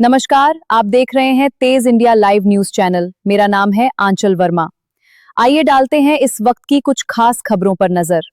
नमस्कार, आप देख रहे हैं तेज इंडिया लाइव न्यूज चैनल। मेरा नाम है आंचल वर्मा। आइए डालते हैं इस वक्त की कुछ खास खबरों पर नजर।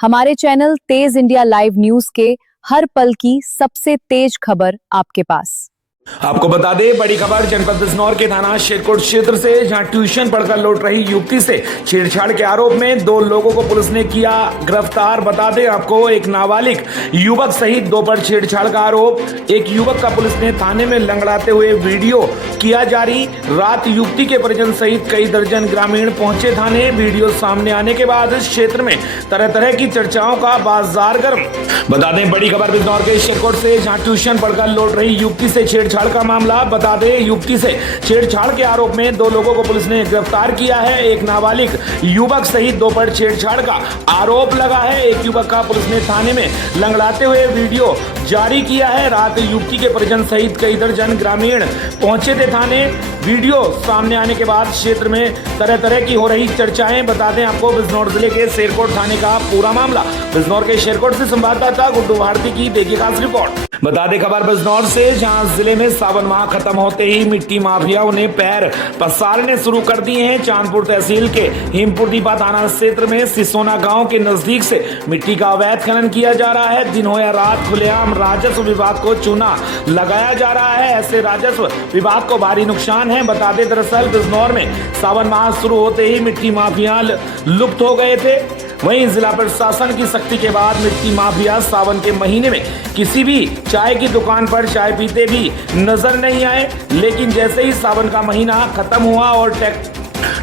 हमारे चैनल तेज इंडिया लाइव न्यूज के हर पल की सबसे तेज खबर आपके पास। आपको बता दें, बड़ी खबर जनपद बिजनौर के थाना शेरकोट क्षेत्र से, जहां ट्यूशन पढ़कर लौट रही युवती से छेड़छाड़ के आरोप में 2 लोगों को पुलिस ने किया गिरफ्तार। बता दें आपको, एक नाबालिग युवक सहित 2 पर छेड़छाड़ का आरोप। एक युवक का पुलिस ने थाने में लंगड़ाते हुए वीडियो किया जारी। रात युवती के परिजन सहित कई दर्जन ग्रामीण पहुंचे थाने। वीडियो सामने आने के बाद इस क्षेत्र में तरह तरह की चर्चाओं का बाजार गर्म। बता दें, बड़ी खबर बिजनौर के शेरकोट से, जहां ट्यूशन पढ़कर लौट रही युवती से छेड़छाड़ का मामला। बता दें, युवती से छेड़छाड़ के आरोप में 2 लोगों को पुलिस ने गिरफ्तार किया है। एक नाबालिग युवक सहित 2 पर छेड़छाड़ का आरोप लगा है। एक युवक का पुलिस ने थाने में लंगड़ाते हुए वीडियो जारी किया है। रात युवती के परिजन सहित कई दर्जन ग्रामीण पहुंचे थे थाने। वीडियो सामने आने के बाद क्षेत्र में तरह तरह की हो रही चर्चाएं। बता दें आपको, बिजनौर जिले के शेरकोट थाने का पूरा मामला। बिजनौर के शेरकोट से संवाददाता गुड्डू भारती की देखिए खास रिपोर्ट। बता दें खबर बिजनौर से, जहां जिले में सावन माह खत्म होते ही मिट्टी माफियाओं ने पैर पसारने शुरू कर दिए हैं। चांदपुर तहसील के हिमपुर दीपा थाना क्षेत्र में सिसोना गांव के नजदीक से मिट्टी का अवैध खनन किया जा रहा है। दिन हो या रात खुलेआम राजस्व विभाग को चूना लगाया जा रहा है। ऐसे राजस्व विभाग को भारी नुकसान है। बता दें, दरअसल बिजनौर में सावन माह शुरू होते ही मिट्टी माफिया लुप्त हो गए थे। वहीं जिला प्रशासन की सख्ती के बाद मिट्टी माफिया सावन के महीने में किसी भी चाय की दुकान पर चाय पीते भी नजर नहीं आए। लेकिन जैसे ही सावन का महीना खत्म हुआ और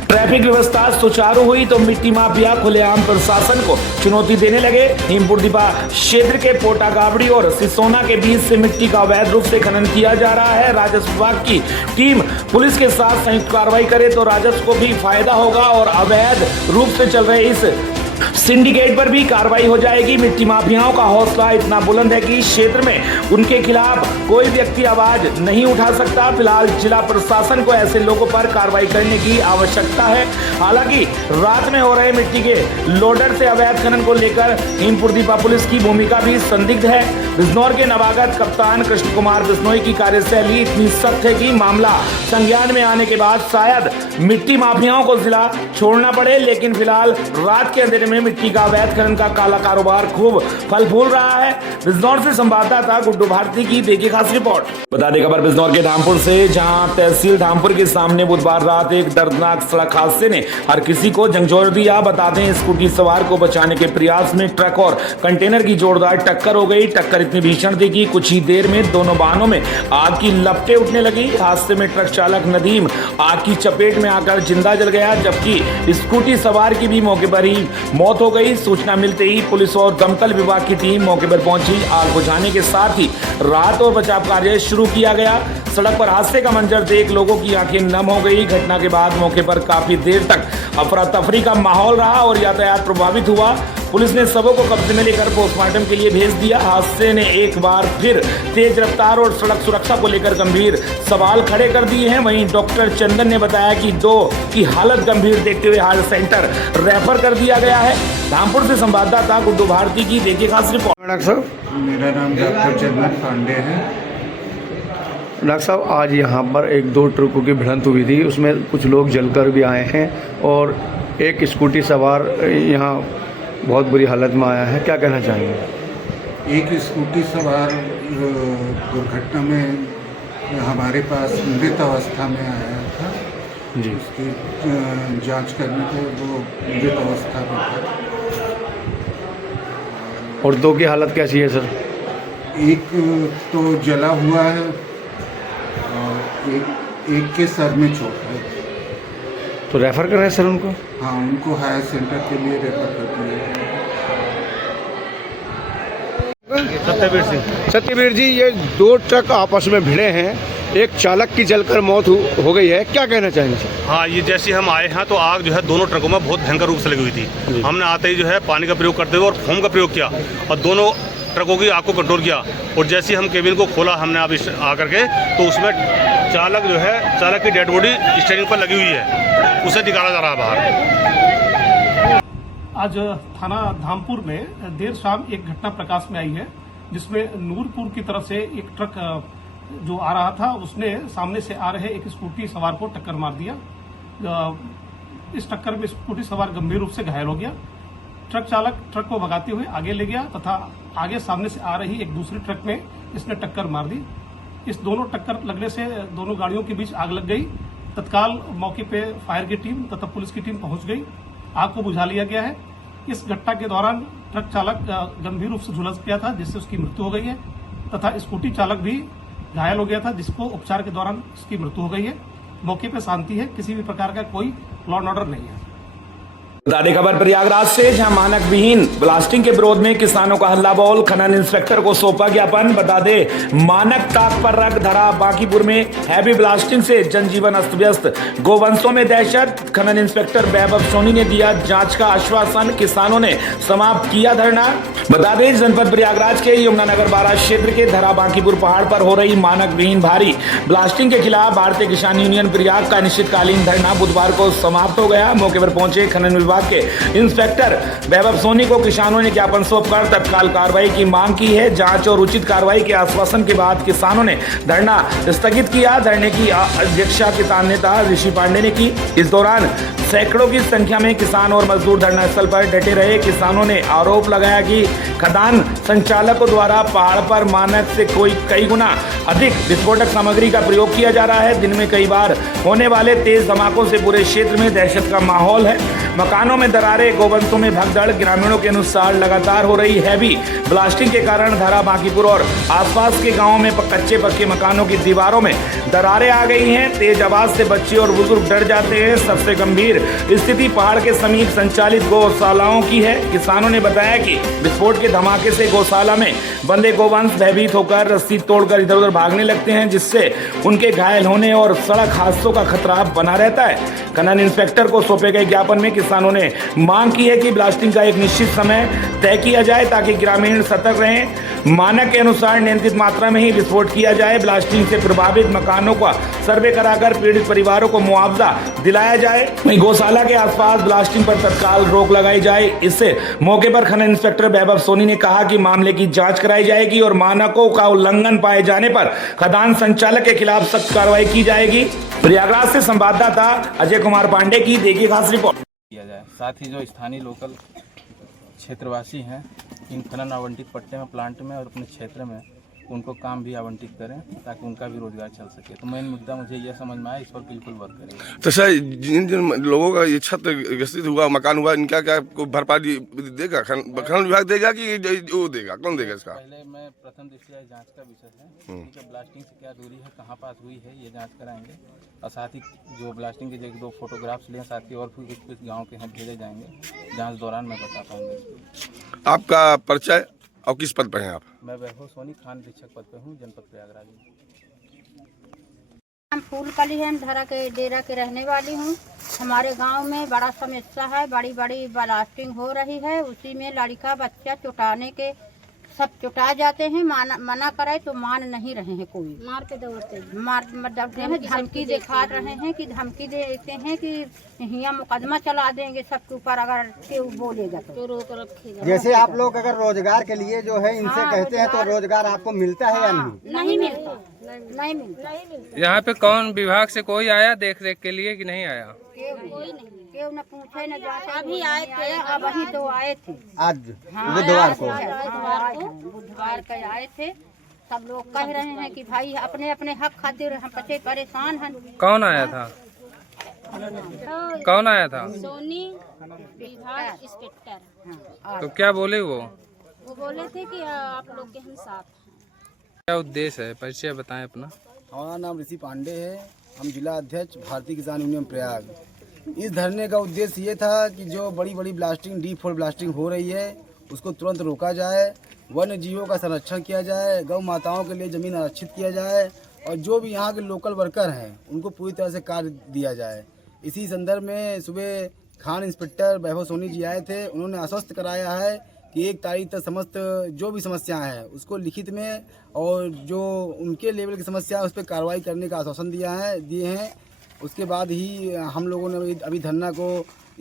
ट्रैफिक व्यवस्था सुचारू हुई तो मिट्टी माफिया खुलेआम प्रशासन को चुनौती देने लगे। हिमपुर दीपा क्षेत्र के पोटा गाबड़ी और सिसोना के बीच से मिट्टी का अवैध रूप से खनन किया जा रहा है। राजस्व विभाग की टीम पुलिस के साथ संयुक्त कार्रवाई करे तो राजस्व को भी फायदा होगा और अवैध रूप से चल रहे इस सिंडिकेट पर भी कार्रवाई हो जाएगी। मिट्टी माफियाओं का हौसला इतना बुलंद है कि क्षेत्र में उनके खिलाफ कोई व्यक्ति आवाज नहीं उठा सकता। फिलहाल जिला प्रशासन को ऐसे लोगों पर कार्रवाई करने की आवश्यकता है। हालांकि रात में हो रहे मिट्टी के लोडर से अवैध खनन को लेकर हिमपुर दीपा पुलिस की भूमिका भी संदिग्ध है। बिजनौर के नवागत कप्तान कृष्ण कुमार बिश्नोई की कार्यशैली इतनी सख्त है कि मामला संज्ञान में आने के बाद शायद मिट्टी माफियाओं को जिला छोड़ना पड़े। लेकिन फिलहाल रात के अंधेरे में मिट्टी का अवैध खनन का काला कारोबार खूब फल फूल रहा है। बिजनौर से संवाददाता गुड्डू भारती की देखिए खास रिपोर्ट। बता दें खबर बिजनौर के धामपुर से, जहां तहसील धामपुर के सामने बुधवार रात एक दर्दनाक सड़क हादसे ने हर किसी को झंझोर दिया। बता दें, स्कूटी सवार को बचाने के प्रयास में ट्रक और कंटेनर की जोरदार टक्कर हो गई। टक्कर इतनी भीषण थी कि कुछ ही देर में दोनों वाहनों में आग की लपटें उठने लगी। हादसे में ट्रक चालक नदीम आग की चपेट में आकर जिंदा जल गया, जबकि स्कूटी सवार की भी मौके पर ही मौत हो गई। सूचना मिलते ही पुलिस और दमकल विभाग की टीम मौके पर पहुंची। आग बुझाने के साथ ही राहत और बचाव कार्य शुरू किया गया। सड़क पर हादसे का मंजर देख लोगों की आंखें नम हो गई। घटना के बाद मौके पर काफी देर तक अफरा तफरी का माहौल रहा और यातायात प्रभावित हुआ। पुलिस ने शवों को कब्जे में लेकर पोस्टमार्टम के लिए भेज दिया। हादसे ने एक बार फिर तेज रफ्तार और सड़क सुरक्षा को लेकर गंभीर सवाल खड़े कर दिए हैं। वहीं डॉक्टर चंदन ने बताया कि 2 की हालत गंभीर देखते हुए हार्ट सेंटर रेफर कर दिया गया है। धामपुर से संवाददाता गुड्डू भारती की देखिए खास रिपोर्ट। डॉक्टर साहब, मेरा नाम डॉक्टर चंदन पांडे है। डॉक्टर साहब, आज यहाँ पर 1-2 ट्रकों की भिड़ंत हुई थी, उसमें कुछ लोग जलकर भी आए हैं और एक स्कूटी सवार यहाँ बहुत बुरी हालत में आया है। क्या कहना चाहेंगे? एक स्कूटी सवार दुर्घटना में हमारे पास मृत अवस्था में आया था जी। उसकी जांच करने पे वो मृत अवस्था में था। और 2 की हालत कैसी है सर? एक तो जला हुआ है और एक के सर में चोट है। तो रेफ़र कर रहे हैं सर उनको? हाँ, उनको हायर सेंटर के लिए रेफर कर दिया है। सत्यवीर जी, ये 2 ट्रक आपस में भिड़े हैं, एक चालक की जलकर मौत हो गई है, क्या कहना चाहेंगे सर? हाँ, ये जैसे हम आए हैं तो आग जो है दोनों ट्रकों में बहुत भयंकर रूप से लगी हुई थी। हमने आते ही जो है पानी का प्रयोग करते हुए और फोम का प्रयोग किया और दोनों ट्रकों की आग को कंट्रोल किया। और जैसे हम केबिन को खोला हमने अब आकर के, तो उसमें चालक की डेड बॉडी स्टीयरिंग पर लगी हुई है, उसे निकाला जा रहा है बाहर। आज थाना धामपुर में देर शाम एक घटना प्रकाश में आई है, जिसमें नूरपुर की तरफ से एक ट्रक जो आ रहा था उसने सामने से आ रहे एक स्कूटी सवार को टक्कर मार दिया। इस टक्कर में स्कूटी सवार गंभीर रूप से घायल हो गया। ट्रक चालक ट्रक को भगाते हुए आगे ले गया तथा आगे सामने से आ रही एक दूसरी ट्रक में इसने टक्कर मार दी। इस दोनों टक्कर लगने से दोनों गाड़ियों के बीच आग लग गई। तत्काल मौके पे फायर की टीम तथा पुलिस की टीम पहुंच गई। आग को बुझा लिया गया है। इस घटना के दौरान ट्रक चालक गंभीर रूप से झुलस गया था, जिससे उसकी मृत्यु हो गई है तथा स्कूटी चालक भी घायल हो गया था, जिसको उपचार के दौरान उसकी मृत्यु हो गई है। मौके पर शांति है, किसी भी प्रकार का कोई लॉ एंड ऑर्डर नहीं है। बता दें खबर प्रयागराज से, जहां मानक विहीन ब्लास्टिंग के विरोध में किसानों का हल्ला बोल, खनन इंस्पेक्टर को सौंपा ज्ञापन। बता दें मानक ताक पर रख धरा बांकीपुर में हैवी ब्लास्टिंग से जनजीवन अस्त व्यस्त, गोवंशों में दहशत। खनन इंस्पेक्टर वैभव सोनी ने दिया जांच का आश्वासन, किसानों ने समाप्त किया धरना। बता दें जनपद प्रयागराज के यमुनानगर बारा क्षेत्र के धरा बांकीपुर पहाड़ पर हो रही मानक विहीन भारी ब्लास्टिंग के खिलाफ भारतीय किसान यूनियन प्रयाग का अनिश्चितकालीन धरना बुधवार को समाप्त हो गया। मौके पर पहुंचे खनन विभाग के इंस्पेक्टर वैभव सोनी को किसानों ने ज्ञापन सौंपकर तत्काल कार्रवाई की मांग की है। जांच और उचित कार्रवाई के आश्वासन के बाद किसानों ने धरना स्थगित किया। धरने की अध्यक्षता किसान नेता ऋषि पांडे ने की। इस दौरान सैकड़ों की संख्या में किसान और मजदूर धरना स्थल पर डटे रहे। किसानों ने आरोप लगाया कि खदान संचालकों द्वारा पहाड़ पर मानक से कई गुना अधिक विस्फोटक सामग्री का प्रयोग किया जा रहा है। दिन में कई बार होने वाले तेज धमाकों से पूरे क्षेत्र में दहशत का माहौल है। मकानों में दरारें, गोवंशों में भगदड़। ग्रामीणों के अनुसार लगातार हो रही हैवी ब्लास्टिंग के कारण धरा बांकीपुर और आसपास के गांवों में कच्चे पक्के मकानों की दीवारों में दरारें आ गई हैं। तेज आवाज से बच्चे और बुजुर्ग डर जाते हैं। सबसे गंभीर स्थिति पहाड़ के समीप संचालित गौशालाओं की है। किसानों ने बताया कि विस्फोट के धमाके से गौशाला में बंधे गोवंश भयभीत होकर रस्सी तोड़कर इधर उधर भागने लगते हैं, जिससे उनके घायल होने और सड़क हादसों का खतरा बना रहता है। खनन इंस्पेक्टर को सौंपे गए ज्ञापन में किसानों ने मांग की है कि ब्लास्टिंग का एक निश्चित समय तय किया जाए ताकि ग्रामीण सतर्क रहें। मानक के अनुसार नियंत्रित मात्रा में ही विस्फोट किया जाए। ब्लास्टिंग से प्रभावित मकानों का सर्वे कराकर पीड़ित परिवारों को मुआवजा दिलाया जाए। वहीं गौशाला के आसपास ब्लास्टिंग पर तत्काल रोक लगाई जाए। इससे मौके पर खनन इंस्पेक्टर वैभव सोनी ने कहा कि मामले की जांच कराई जाएगी और मानकों का उल्लंघन पाए जाने पर खदान संचालक के खिलाफ सख्त कार्रवाई की जाएगी। प्रयागराज से संवाददाता अजय कुमार पांडे की देखिए खास रिपोर्ट। किया जाए। साथ ही जो स्थानीय लोकल क्षेत्रवासी हैं, इन खनन आवंटित पट्टे में प्लांट में और अपने क्षेत्र में उनको काम भी आवंटित करें ताकि उनका भी रोजगार चल सके। तो मेन मुद्दा मुझे यह समझ में आया, इस पर बिल्कुल वर्क करेंगे। तो सर जिन जिन लोगों का ये छत ग्रसित हुआ, मकान हुआ, इनका क्या भरपाई देगा? खनन विभाग देगा कि वो देगा? कौन देगा इसका? पहले मैं प्रथम दृष्टया जांच का विषय है कि ब्लास्टिंग से क्या दूरी है, कहाँ पास हुई है, ये जांच कराएंगे। और साथ ही जो ब्लास्टिंग के एक दो फोटोग्राफ्स लिए, साथ ही और भी कुछ गाँव के हैं भेजे जाएंगे। जाँच दौरान मैं बता पाऊँगा। आपका परिचय और किस पद पर हैं आप? मैं वैभव सोनी, खान निरीक्षक पद पर हूँ, जनपद प्रयागराज में। हम फूलकली है, धरा के डेरा के रहने वाली हूँ। हमारे गांव में बड़ा समस्या है, बड़ी बड़ी ब्लास्टिंग हो रही है। उसी में लड़का बच्चा चुटाने के सब चुटा जाते हैं। मना करे तो मान नहीं रहे हैं, कोई मार के दौड़ते हैं, धमकी दिखा रहे हैं कि धमकी देते हैं कि यहाँ मुकदमा चला देंगे सबके ऊपर अगर केहू बोलेगा तो रोक रखेगा। जैसे आप लोग अगर रोजगार के लिए जो है इनसे कहते हैं तो रोजगार आपको मिलता है या नहीं? नहीं मिलता, नहीं मिलता। यहाँ पे कौन विभाग से कोई आया देख रेख के लिए कि नहीं आया? कोई नहीं, केहू न पूछे न जाते। अभी आए थे, अब वही तो आए थे आज बुधवार को। बुधवार को आए थे। सब लोग कह रहे हैं कि भाई अपने अपने हक खातिर हम बच्चे परेशान हैं। कौन आया था? कौन आया था? सोनी विभाग इंस्पेक्टर। तो क्या बोले वो? वो बोले थे कि आप लोग के हम साथ हैं। क्या उद्देश्य है, परिचय बताएं अपना। हमारा नाम ऋषि पांडे है, हम जिला अध्यक्ष भारतीय किसान यूनियन प्रयाग। इस धरने का उद्देश्य ये था कि जो बड़ी बड़ी ब्लास्टिंग, डीप होल ब्लास्टिंग हो रही है, उसको तुरंत रोका जाए, वन्य जीवों का संरक्षण किया जाए, गौ माताओं के लिए ज़मीन आरक्षित किया जाए और जो भी यहाँ के लोकल वर्कर हैं उनको पूरी तरह से कार्य दिया जाए। इसी संदर्भ में सुबह खान इंस्पेक्टर वैभव सोनी जी आए थे। उन्होंने आश्वस्त कराया है कि 1 तारीख तक समस्त जो भी समस्याएं हैं उसको लिखित में और जो उनके लेवल की समस्या है उस पर कार्रवाई करने का आश्वासन दिए हैं। उसके बाद ही हम लोगों ने अभी धरना को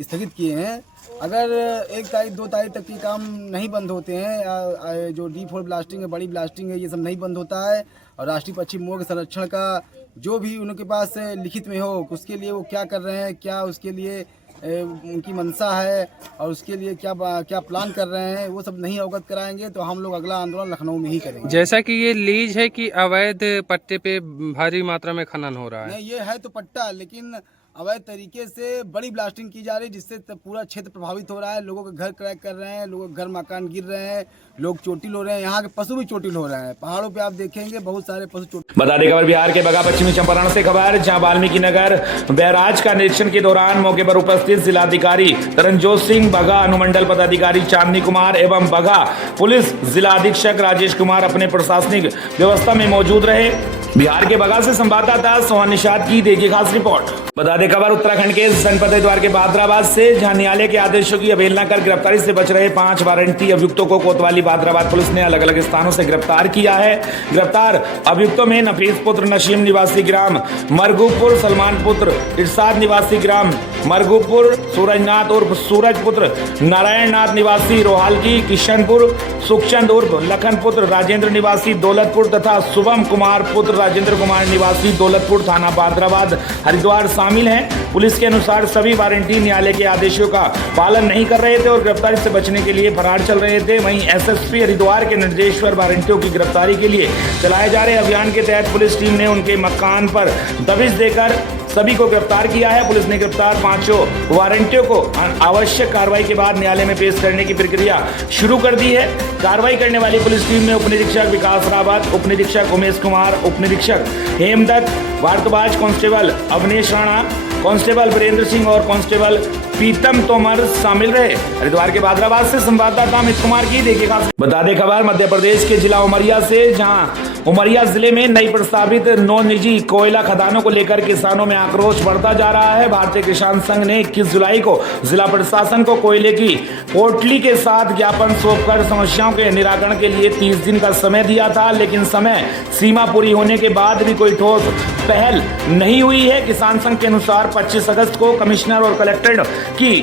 स्थगित किए हैं। अगर 1 तारीख 2 तारीख तक ये काम नहीं बंद होते हैं, जो D4 ब्लास्टिंग है, बड़ी ब्लास्टिंग है, ये सब नहीं बंद होता है और राष्ट्रीय पक्षी मोर के संरक्षण का जो भी उनके पास लिखित में हो, उसके लिए वो क्या कर रहे हैं, क्या उसके लिए उनकी मंशा है और उसके लिए क्या प्लान कर रहे हैं, वो सब नहीं अवगत कराएंगे तो हम लोग अगला आंदोलन लखनऊ में ही करेंगे। जैसा कि ये लीज है कि अवैध पट्टे पे भारी मात्रा में खनन हो रहा है। नहीं, ये है तो पट्टा, लेकिन अवैध तरीके से बड़ी ब्लास्टिंग की जा रही है, जिससे पूरा क्षेत्र प्रभावित हो रहा है। लोगों के घर क्रैक कर रहे हैं, लोगों के घर मकान गिर रहे हैं, लोग चोटिल हो रहे हैं, यहाँ के पशु भी चोटिल हो रहे हैं। पहाड़ों पे आप देखेंगे बहुत सारे पशु चोटिल। बता दें खबर बिहार के बगा पश्चिमी चंपारण से खबर, जहां वाल्मीकि नगर बैराज का निरीक्षण के दौरान मौके पर उपस्थित जिलाधिकारी तरनजोत सिंह, बगा अनुमंडल पदाधिकारी चांदनी कुमार एवं बगा पुलिस जिला अधीक्षक राजेश कुमार अपने प्रशासनिक व्यवस्था में मौजूद रहे। बिहार के बगा से संवाददाता सोहन निषाद की देखिए खास रिपोर्ट। बता दें खबर उत्तराखंड के जनपद हरिद्वार के बादराबाद से, जहां न्यायालय के आदेशों की अवहेलना कर गिरफ्तारी से बच रहे 5 वारंटी अभियुक्तों को कोतवाली बादराबाद पुलिस ने अलग अलग स्थानों से गिरफ्तार किया है। गिरफ्तार अभियुक्तों में नफीस पुत्र नशीम निवासी ग्राम मरगूपुर, सलमान पुत्र इरशाद निवासी ग्राम मरगूपुर, सूरजनाथ उर्फ सूरज पुत्र नारायण नाथ निवासी रोहालकी किशनपुर, सुखचंद उर्फ लखन पुत्र राजेंद्र निवासी दौलतपुर तथा शुभम कुमार पुत्र राजेंद्र कुमार निवासी दौलतपुर थाना बादराबाद हरिद्वार शामिल हैं। पुलिस के अनुसार सभी वारंटी न्यायालय के आदेशों का पालन नहीं कर रहे थे और गिरफ्तारी से बचने के लिए फरार चल रहे थे। वहीं एसएसपी हरिद्वार के निर्देश पर वारंटियों की गिरफ्तारी के लिए चलाए जा रहे अभियान के तहत पुलिस टीम ने उनके मकान पर दबिश देकर सभी को गिरफ्तार किया है। पुलिस ने गिरफ्तार 5 वारंटियों को आवश्यक कार्रवाई के बाद न्यायालय में पेश करने की प्रक्रिया शुरू कर दी है। कार्रवाई करने वाली पुलिस टीम में उप निरीक्षक विकास रावत, उप निरीक्षक उमेश कुमार, उप निरीक्षक हेमदत्त, वार्तबाज कांस्टेबल अवनेश राणा, कांस्टेबल वीरेंद्र सिंह और कांस्टेबल पीतम तोमर शामिल रहे। हरिद्वार के बादराबाद से संवाददाता अमित कुमार की देखिएगा। बता दें खबर मध्य प्रदेश के जिला उमरिया से, जहां उमरिया जिले में नई प्रस्तावित 9 निजी कोयला खदानों को लेकर किसानों में आक्रोश बढ़ता जा रहा है। भारतीय किसान संघ ने 21 जुलाई को जिला प्रशासन को कोयले की पोटली के साथ ज्ञापन सौंपकर समस्याओं के निराकरण के लिए 30 दिन का समय दिया था, लेकिन समय सीमा पूरी होने के बाद भी कोई ठोस पहल नहीं हुई है। किसान संघ के अनुसार 25 अगस्त को कमिश्नर और कलेक्टर की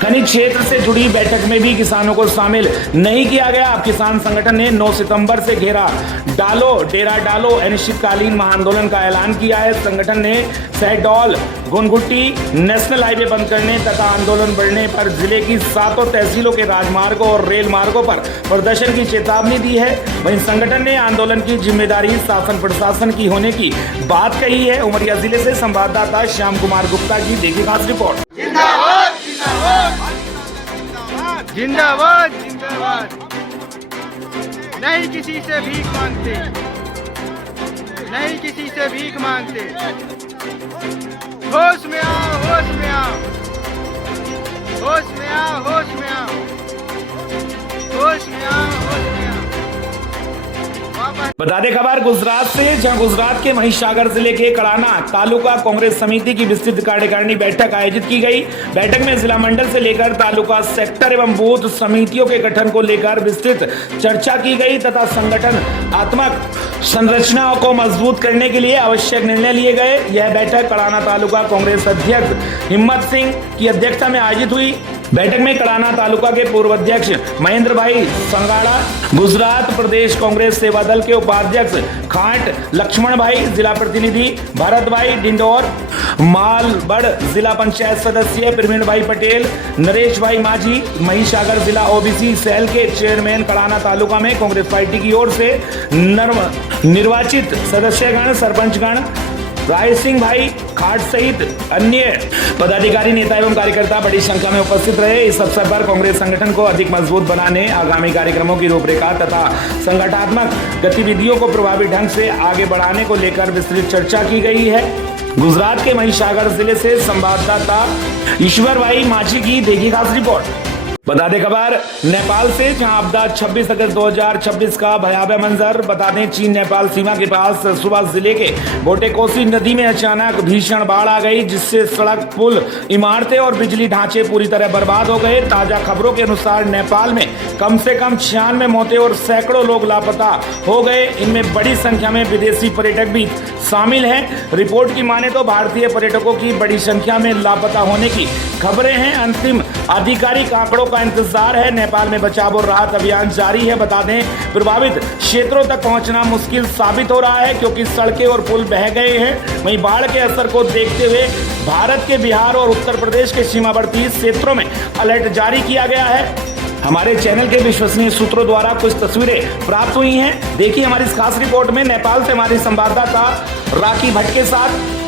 खनिज क्षेत्र से जुड़ी बैठक में भी किसानों को शामिल नहीं किया गया। अब किसान संगठन ने 9 सितंबर से डेरा डालो अनिश्चितकालीन महाआंदोलन का ऐलान किया है। संगठन ने सहडौल गुनगुट्टी नेशनल हाईवे बंद करने तथा आंदोलन बढ़ने पर जिले की 7 तहसीलों के राजमार्गों और रेल मार्गों पर प्रदर्शन की चेतावनी दी है। वहीं संगठन ने आंदोलन की जिम्मेदारी शासन प्रशासन की होने की बात कही है। उमरिया जिले से संवाददाता श्याम कुमार गुप्ता की देखिए खास रिपोर्ट। जिंदाबाद जिंदाबाद जिंदाबाद, नहीं किसी से भीख मांगते, नहीं किसी से भीख मांगते। होश में आओ, होश में आओ, होश में आओ, होश में आओ, होश में आओ, होश में आओ। बता दें खबर गुजरात से, जहां गुजरात के महिसागर जिले के कड़ाना तालुका कांग्रेस समिति की विस्तृत कार्यकारिणी बैठक आयोजित की गई। बैठक में जिला मंडल से लेकर तालुका सेक्टर एवं बूथ समितियों के गठन को लेकर विस्तृत चर्चा की गई तथा संगठनात्मक संरचना को मजबूत करने के लिए आवश्यक निर्णय लिए गए। यह बैठक कड़ाना तालुका कांग्रेस अध्यक्ष हिम्मत सिंह की अध्यक्षता में आयोजित हुई। बैठक में कड़ाना तालुका के पूर्व अध्यक्ष महेंद्र भाई संगाड़ा, गुजरात प्रदेश कांग्रेस सेवा दल के उपाध्यक्ष खाट लक्ष्मण भाई, जिला प्रतिनिधि भरत भाई डिंडोर, मालबड़ जिला पंचायत सदस्य प्रवीण भाई पटेल, नरेश भाई माझी, महिसागर जिला ओबीसी सेल के चेयरमैन कड़ाना तालुका में कांग्रेस पार्टी की ओर से निर्वाचित सदस्यगण, सरपंचगण, राय सिंह भाई खाट सहित अन्य पदाधिकारी, नेता एवं कार्यकर्ता बड़ी संख्या में उपस्थित रहे। इस अवसर पर कांग्रेस संगठन को अधिक मजबूत बनाने, आगामी कार्यक्रमों की रूपरेखा तथा संगठनात्मक गतिविधियों को प्रभावी ढंग से आगे बढ़ाने को लेकर विस्तृत चर्चा की गई है। गुजरात के महिसागर जिले से संवाददाता ईश्वर भाई माझी की देखिए खास रिपोर्ट। बता दें खबर नेपाल से, जहां आपदा 26 अगस्त 2026 का भयावह मंजर। बता दें चीन नेपाल सीमा के पास सुबह जिले के बोटेकोसी नदी में अचानक भीषण बाढ़ आ गई, जिससे सड़क, पुल, इमारतें और बिजली ढांचे पूरी तरह बर्बाद हो गए। ताजा खबरों के अनुसार नेपाल में कम से कम 96 मौतें और सैकड़ों लोग लापता हो गए। इनमें बड़ी संख्या में विदेशी पर्यटक भी शामिल हैं। रिपोर्ट की माने तो भारतीय पर्यटकों की बड़ी संख्या में लापता होने की खबरें हैं। अंतिम आधिकारिक आंकड़ों का इंतजार है। नेपाल में बचाव और राहत अभियान जारी है। बता दें प्रभावित क्षेत्रों तक पहुंचना मुश्किल साबित हो रहा है, क्योंकि सड़कें और पुल बह गए हैं। वहीं बाढ़ के असर को देखते हुए भारत के बिहार और उत्तर प्रदेश के सीमावर्ती क्षेत्रों में अलर्ट जारी किया गया है। हमारे चैनल के विश्वसनीय सूत्रों द्वारा कुछ तस्वीरें प्राप्त हुई हैं। देखिए हमारी इस खास रिपोर्ट में नेपाल से हमारी संवाददाता राखी भट्ट के साथ।